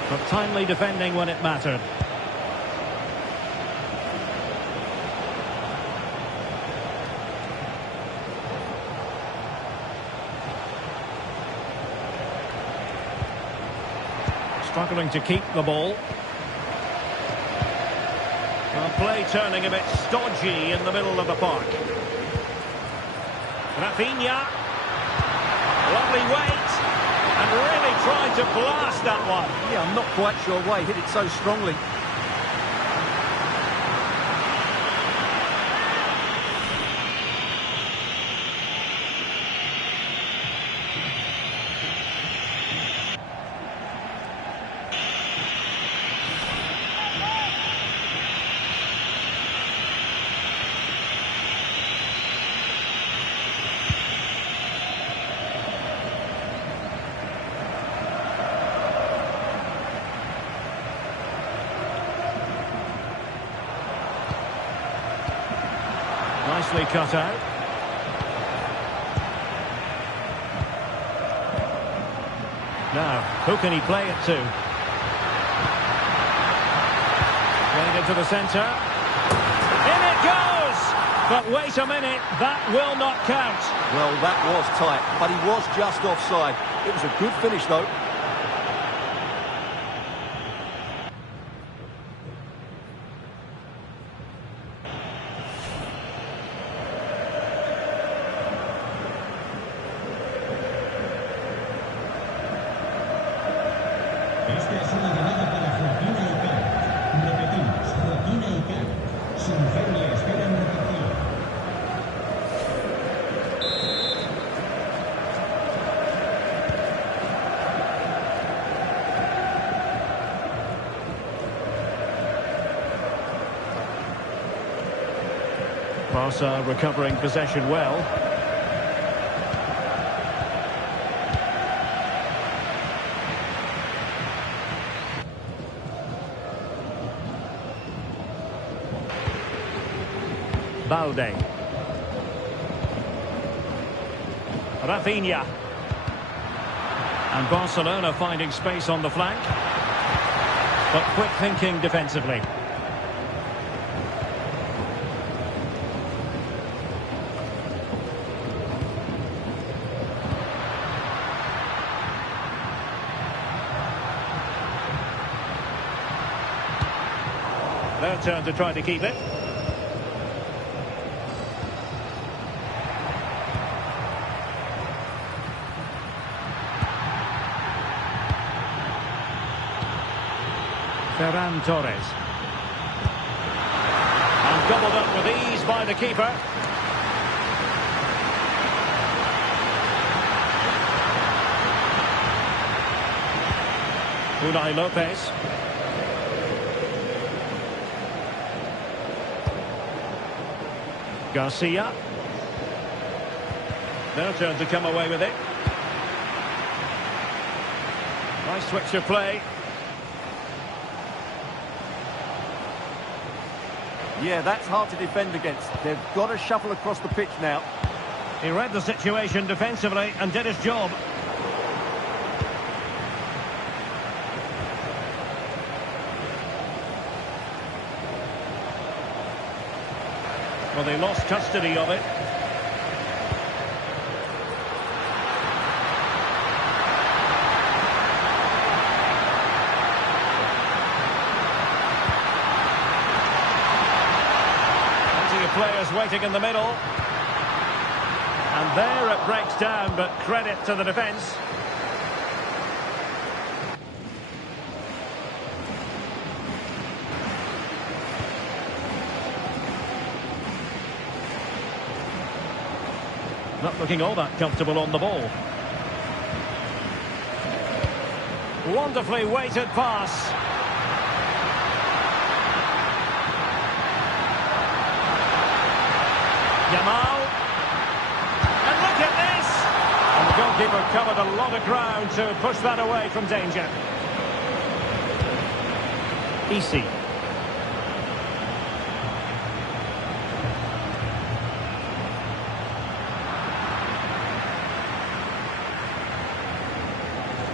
But timely defending when it mattered. Struggling to keep the ball. Well, play turning a bit stodgy in the middle of the park. Rafinha. Lovely weight. And really tried to blast that one. Yeah, I'm not quite sure why he hit it so strongly. Nicely cut out. Now, who can he play it to? Playing it to the centre. In it goes! But wait a minute, that will not count. Well, that was tight, but he was just offside. It was a good finish, though. Esta es una llamada para Joaquina y Car. Repetimos, Joaquina y Car. Su mujer le espera en recepción. Barca recovering possession well. Balde. Rafinha. And Barcelona finding space on the flank. But quick thinking defensively. Their turn to try to keep it. Ferran Torres. Gobbled up with ease by the keeper. Unai Lopez. Garcia. Their turn to come away with it. Nice switch of play. Yeah, that's hard to defend against. They've got to shuffle across the pitch now. He read the situation defensively and did his job. Well, they lost custody of it. Plenty of players waiting in the middle. And there it breaks down, but credit to the defence. Not looking all that comfortable on the ball. Wonderfully weighted pass. Yamal. And look at this! And the goalkeeper covered a lot of ground to push that away from danger. Easy.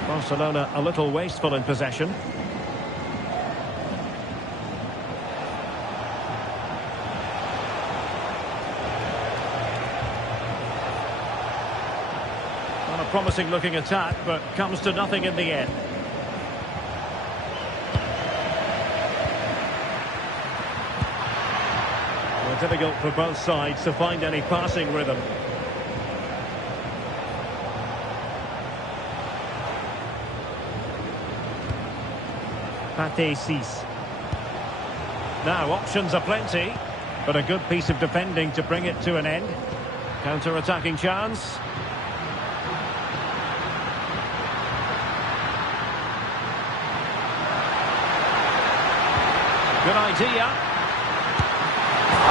Barcelona a little wasteful in possession. Not a promising looking attack, but comes to nothing in the end. Well, difficult for both sides to find any passing rhythm. PS5. Now options are plenty, but a good piece of defending to bring it to an end. Counter-attacking chance. Good idea.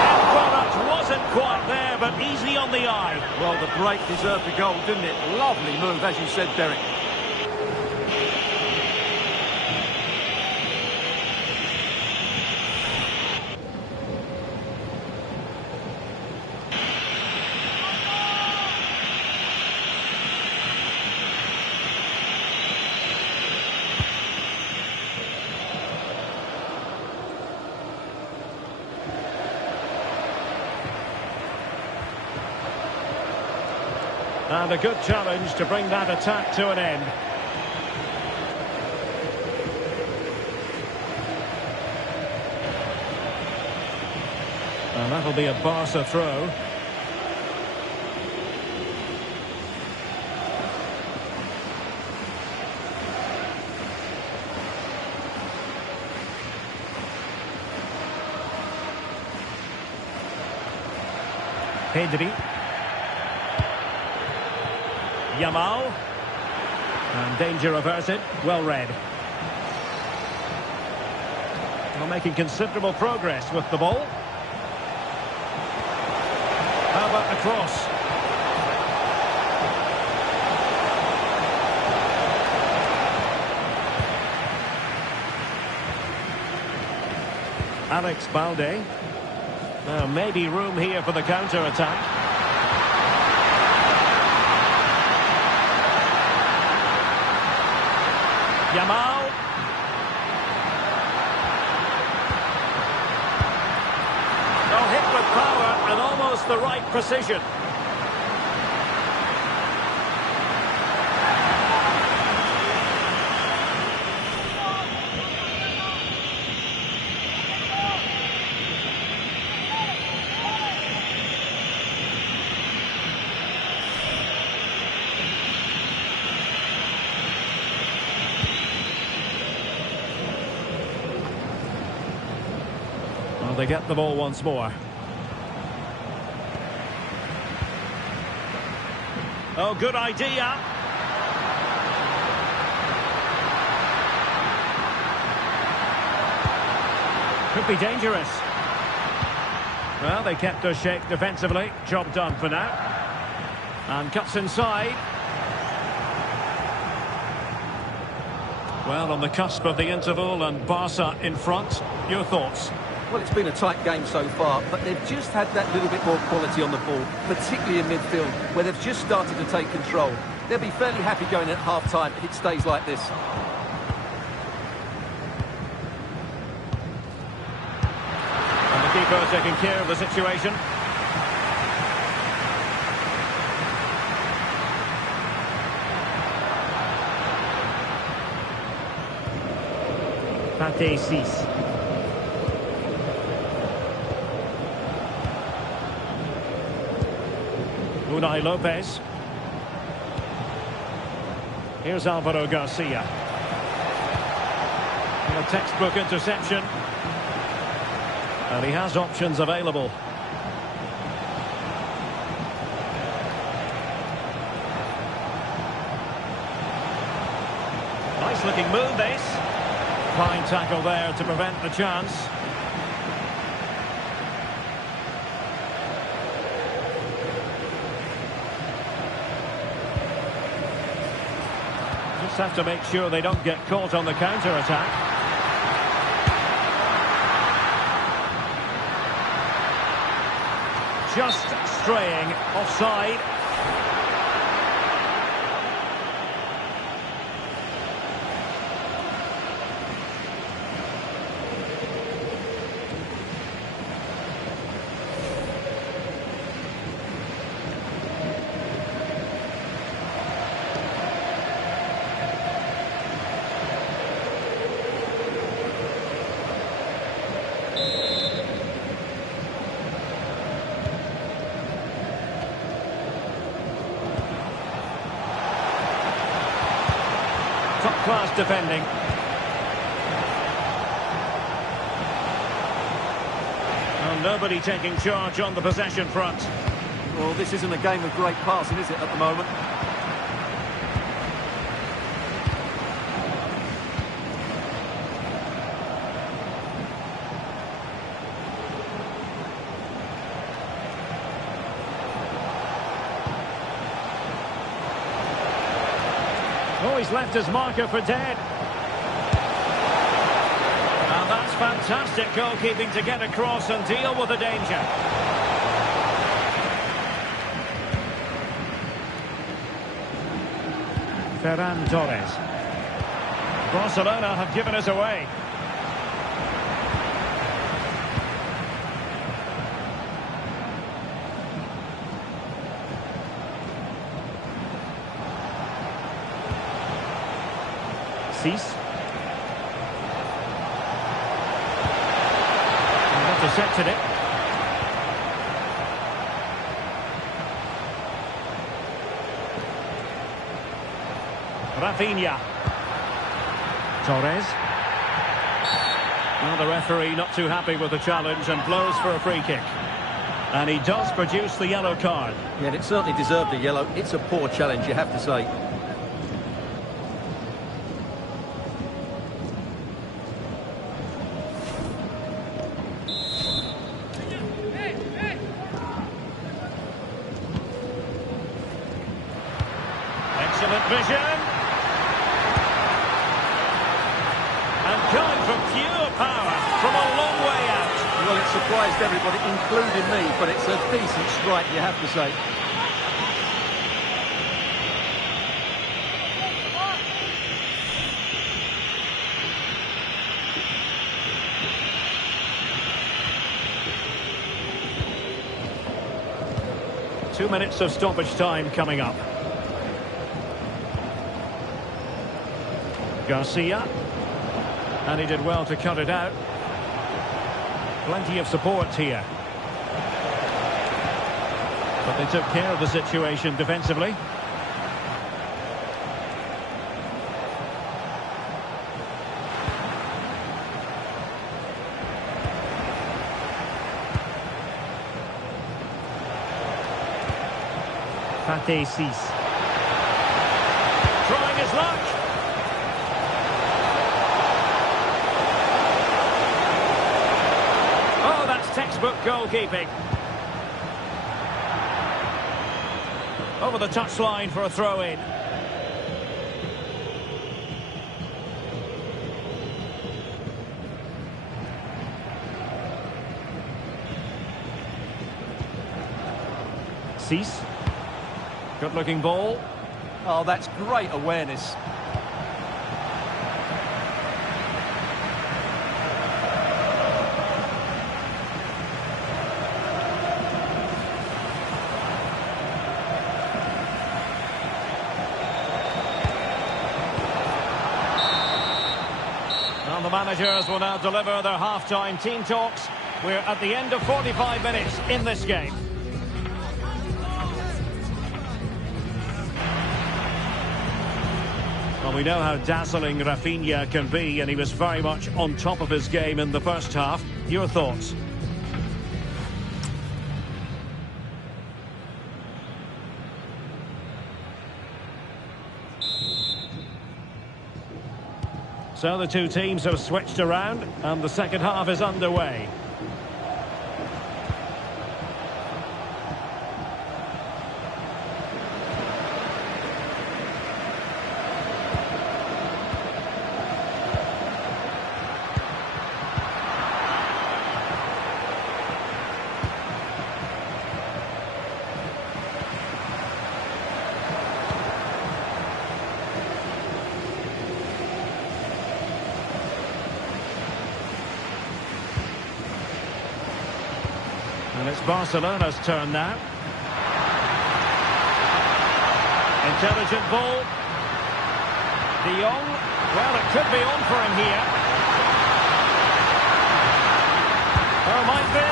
End product wasn't quite there, but easy on the eye. Well, the break deserved a goal, didn't it? Lovely move, as you said, Derek. And a good challenge to bring that attack to an end. And that'll be a Barca throw. Pedri. Yamal. And danger averted. Well read. Well, making considerable progress with the ball. How about the cross? Alex Balde. Now maybe room here for the counter-attack. Yamal. Oh, hit with power and almost the right precision. Well, they get the ball once more. Oh, good idea. Could be dangerous. Well, they kept their shape defensively. Job done for now. And cuts inside. Well, on the cusp of the interval and Barca in front. Your thoughts? Well, it's been a tight game so far, but they've just had that little bit more quality on the ball, particularly in midfield, where they've just started to take control. They'll be fairly happy going at half-time if it stays like this. And the keeper taking care of the situation. PS5. Unai Lopez. Here's Alvaro Garcia. A textbook interception. And he has options available. Nice looking move, this. Fine tackle there to prevent the chance. Just have to make sure they don't get caught on the counter-attack. Just straying offside. Top-class defending. Well, nobody taking charge on the possession front. Well, this isn't a game of great passing, is it, at the moment? Oh, he's left his marker for dead. And that's fantastic goalkeeping to get across and deal with the danger. Ferran Torres. Barcelona have given us away. Intercepted it. Rafinha. Torres. Well, the referee not too happy with the challenge and blows for a free kick. And he does produce the yellow card. Yeah, and it certainly deserved a yellow. It's a poor challenge, you have to say. Excellent vision. And going for pure power from a long way out. Well, it surprised everybody, including me, but it's a decent strike, you have to say. Two minutes of stoppage time coming up. Garcia. And he did well to cut it out. Plenty of support here. But they took care of the situation defensively. Fateh Sis. Trying his luck. Oh, that's textbook goalkeeping. Over the touchline for a throw-in. Sis. Good-looking ball. Oh, that's great awareness. And the managers will now deliver their half-time team talks. We're at the end of 45 minutes in this game. Well, we know how dazzling Rafinha can be, and he was very much on top of his game in the first half. Your thoughts? So the two teams have switched around, and the second half is underway. And it's Barcelona's turn now. Intelligent ball. De Jong. Well, it could be on for him here. Oh, might be.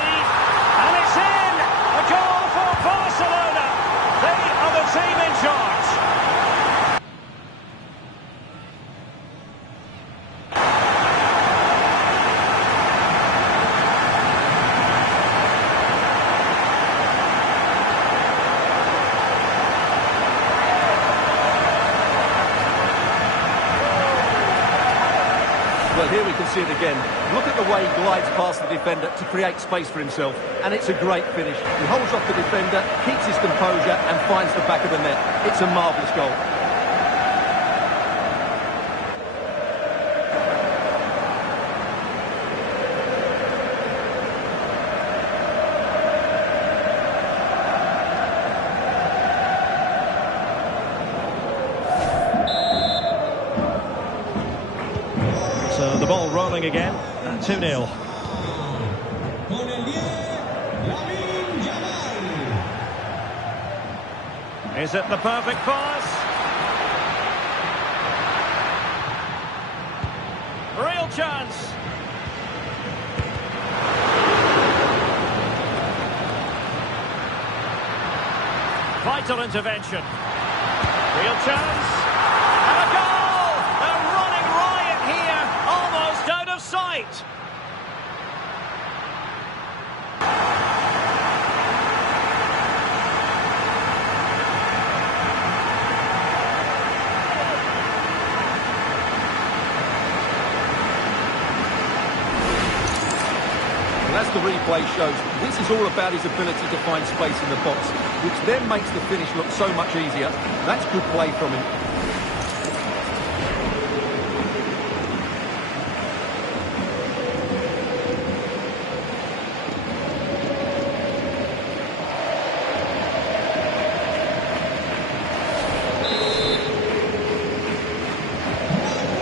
And it's in! A goal for Barcelona. They are the team in charge. Well, here we can see it again. Look at the way he glides past the defender to create space for himself, and it's a great finish. He holds off the defender, keeps his composure, and finds the back of the net. It's a marvellous goal. So the ball rolling again, 2-0. Con el 10, Lamine Yamal. Is it the perfect pass? Real chance. Vital intervention. Real chance. And a goal! A running riot here, almost out of sight. And as the replay shows, this is all about his ability to find space in the box, which then makes the finish look so much easier. That's good play from him.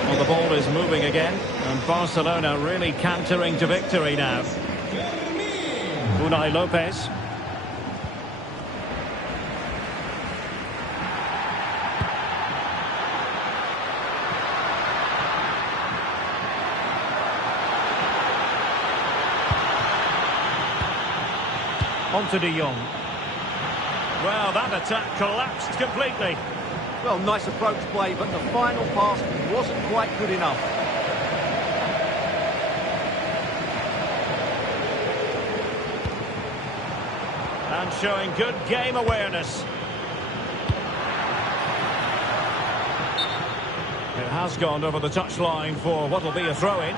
Well, the ball is moving again, and Barcelona really cantering to victory now. Unai Lopez. On to De Jong. Well, that attack collapsed completely. Well, nice approach play, but the final pass wasn't quite good enough. And showing good game awareness. has gone over the touchline for what will be a throw-in.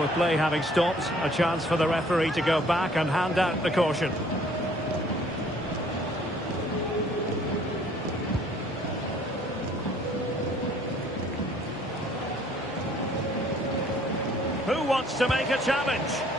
With play having stopped, a chance for the referee to go back and hand out the caution. Who wants to make a challenge?